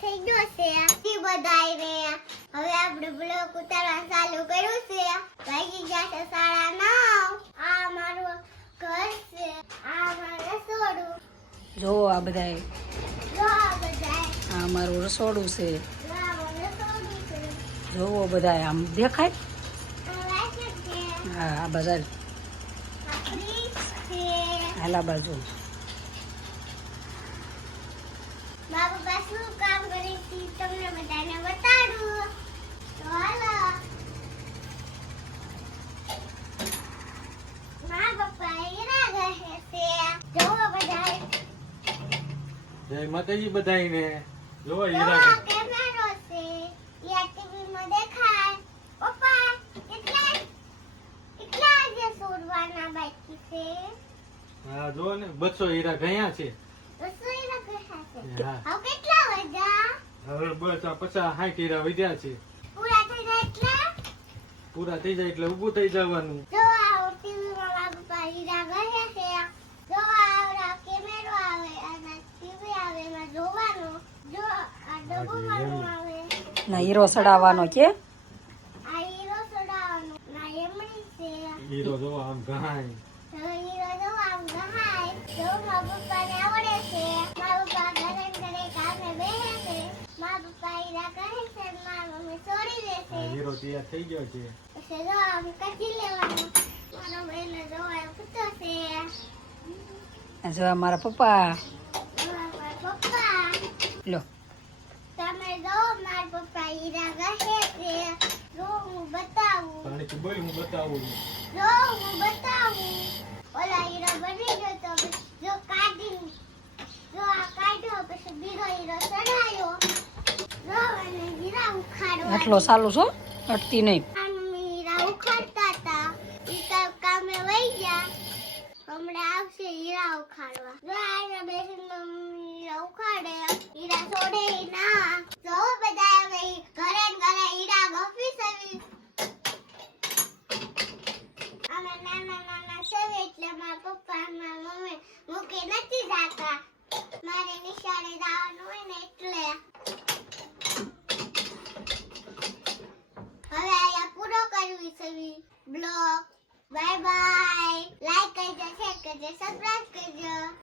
થઈ ગયો છે. ઈ બધાયને હવે આપણે બ્લોક ઉતારવા ચાલુ કર્યું છે. વાગી ગયા છે સાડા નવ. આ મારું ઘર છે. આ મારું રસોડું. જો આ બધાય. જો આ બધાય. આ મારું રસોડું છે. જોવો બધાય આમ દેખાય? હા આ બધા હાલા બાજુ મા પપ્પા શું કામ કરે છે તમને બધાને બતાડું. તો હાલો. મા પપ્પા હીરા ઘસે છે. જોવો બધા જય માતાજી બધાયને. જોવો હીરા કેમેરો છે. યા ટીવી માં દેખાય. પપ્પા કેટલા કેટલા જે સોડવાના બાકી છે? હા જો ને બસો હીરા ગયા છે. રસોઈ હીરા ગયા છે. હા. કેટલા વાગ્યા? હવે બસ પચાસ સાઠ હીરા વધ્યા છે. પૂરા થઈ જાય એટલે? પૂરા થઈ જાય એટલે ઊભું થઈ જવાનું. જો આ ટીવી માં મારા પપ્પા હીરા છે. જો આવડા કેમેરો આવે અને ટીવી આવે એમાં જોવાનું. જો આ ડબ્બુવાનું આવે. ના હીરો ચડાવવાનો કે? આ હીરો ચડાવવાનો ના એમણી છે. હીરો જો આમ ગાય હીરો જો આમ ગાય જો પપ્પાને આવડે છે મારા પપ્પા ઘરે ને ઘરે કામે બેસે છે મારા પપ્પા કહે છે મારા મમ્મી છોડી દે આ હીરો તૈયાર થઈ ગયો છે. પછી જો આમ કચી લેવાનું. મારો બેન જો આ કૂતો છે જો મારા પપ્પા. જો આ મારા પપ્પા. લો. તમે જો મારા પપ્પા હીરા ગહે છે. જો હું બતાવું. પાણીથી બોલ હું બતાવું. જો હું બતાવું. ઓલા હીરો બની ગયો તો જો કાઢી જો આ કાઢ્યો પછી બીજો હીરો ચડાયો જો અને હીરા ઉખાડવા આટલો ચાલુ છો અટતી નહીં મમ્મી હીરા ઉખાડતા હતા ઈ તો કામે વહી ગયા હમણાં આવશે હીરા ઉખાડવા જો આને બેસીને મમ્મી હીરા ઉખાડે હીરા છોડે ના. જો બધા Bye bye. Like, subscribe, subscribe.